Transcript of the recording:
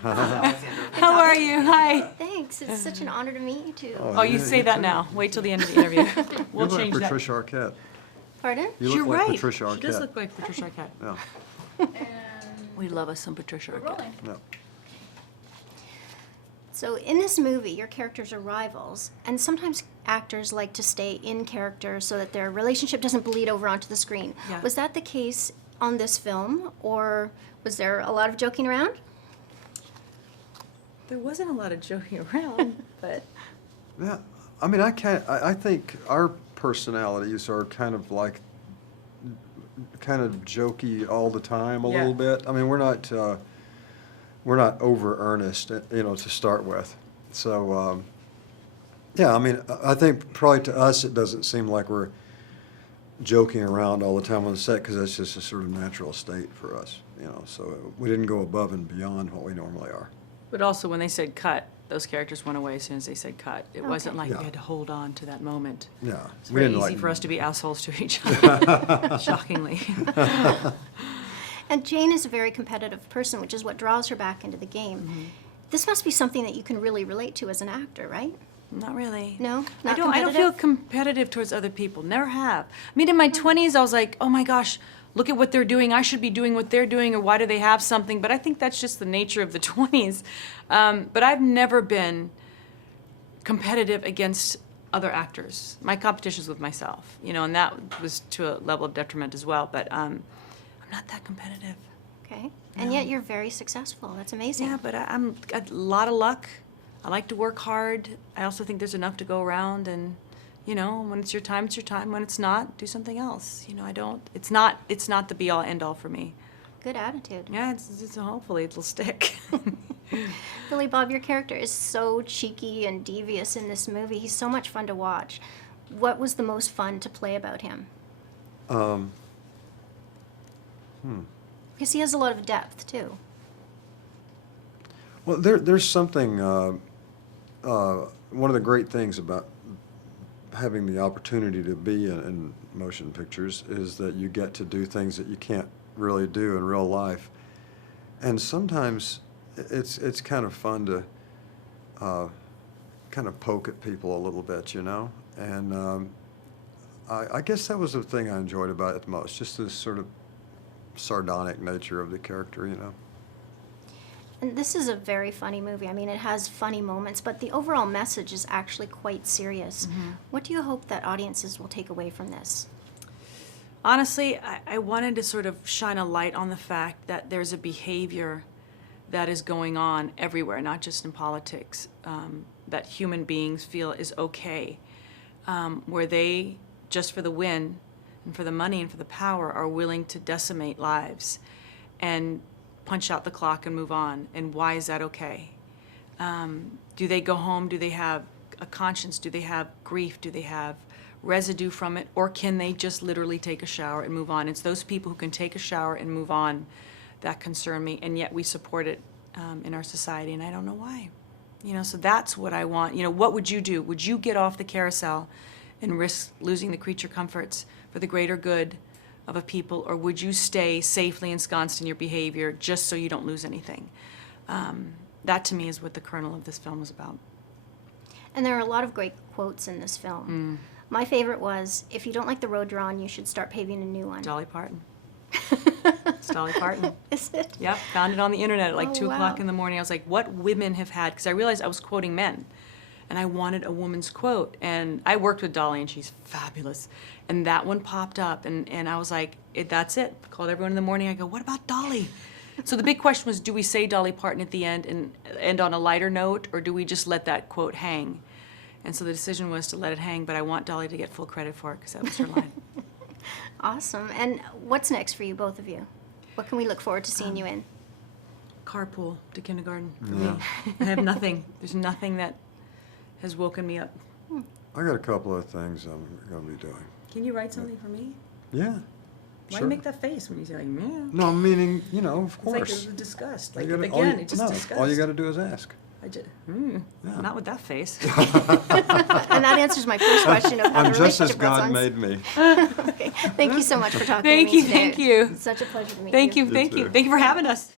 How are you? Hi. Thanks. It's such an honor to meet you two. Oh, you say that now. Wait till the end of the interview. We'll change like that. Patricia Arquette. Pardon? You look You're like right. Patricia Arquette. She does look like Patricia Arquette. Yeah. We love us some Patricia Arquette. Yeah. So in this movie, your characters are rivals, and sometimes actors like to stay in character so that their relationship doesn't bleed over onto the screen. Yeah. Was that the case on this film, or was there a lot of joking around? There wasn't a lot of joking around, but Yeah. I mean, I think our personalities are kind of jokey all the time a Yeah. little bit. I mean, we're not over earnest, to start with. So, yeah, I mean, I think probably to us it doesn't seem like we're joking around all the time on the set, because that's just a sort of natural state for us, So we didn't go above and beyond what we normally are. but also when they said cut, those characters went away as soon as they said cut. It wasn't like Yeah. we had to hold on to that moment. Yeah. It's very easy for us to be assholes to each other, shockingly. And Jane is a very competitive person, which is what draws her back into the game. Mm-hmm. This must be something that you can really relate to as an actor, right? Not really. No? I Not don't feel competitive towards other people. Never have. I mean, in my 20s, I was like, oh my gosh, look at what they're doing. I should be doing what they're doing, or why do they have something? But I think that's just the nature of the 20s. But I've never been competitive against other actors. My competition's with myself, and that was to a level of detriment as well. But I'm not that competitive. Okay. And yet you're very successful. That's amazing. Yeah, but I'm got a lot of luck. I like to work hard. I also think there's enough to go around, and when it's your time, it's your time. When it's not, do something else. It's not the be all end all for me. Good attitude. Yeah, it's hopefully it'll stick. Billy Bob, your character is so cheeky and devious in this movie. He's so much fun to watch. What was the most fun to play about him? Because he has a lot of depth, too. Well, there's something, one of the great things about having the opportunity to be in motion pictures is that you get to do things that you can't really do in real life. And sometimes it's kind of fun to kind of poke at people a little bit, And I guess that was the thing I enjoyed about it the most, just this sort of sardonic nature of the character, And this is a very funny movie. I mean, it has funny moments, but the overall message is actually quite serious. What do you hope that audiences will take away from this? Honestly, I wanted to sort of shine a light on the fact that there's a behavior that is going on everywhere, not just in politics, that human beings feel is okay, where they, just for the win and for the money and for the power, are willing to decimate lives and punch out the clock and move on. And why is that okay? Do they go home? Do they have a conscience? Do they have grief? Do they have residue from it? Or can they just literally take a shower and move on? It's those people who can take a shower and move on that concern me, and yet we support it in our society, and I don't know why. So that's what I want. What would you do? Would you get off the carousel and risk losing the creature comforts for the greater good of a people, or would you stay safely ensconced in your behavior just so you don't lose anything? That to me is what the kernel of this film was about. And there are a lot of great quotes in this film. My favorite was, if you don't like the road you're on, you should start paving a new one. Dolly Parton. It's Dolly Parton. Is it? Yep, found it on the internet at like Oh, 2 o'clock wow. in the morning. I was like, what women have had, because I realized I was quoting men, and I wanted a woman's quote. And I worked with Dolly, and she's fabulous. And that one popped up, and I was like, that's it. Called everyone in the morning. I go, what about Dolly? So the big question was, do we say Dolly Parton at the end and end on a lighter note, or do we just let that quote hang? And so the decision was to let it hang, but I want Dolly to get full credit for it, because that was her line. Awesome. And what's next for you, both of you? What can we look forward to seeing you in? Carpool to kindergarten for Yeah. me. I have nothing. There's nothing that has woken me up. I got a couple of things I'm going to be doing. Can you write something for me? Yeah. Why sure. do you make that face when you say like, meh? No, meaning, of It's like course. it was disgust. You Like gotta- again, it just no, disgust. all you got to do is ask. I just, Yeah. not with that face. And that answers my first question of how I'm the just as relationship goes God on. made me. Okay. Thank you so much for talking Thank to me you, today. thank you. It's such a pleasure to meet Thank you, You thank you. too. Thank you for having us.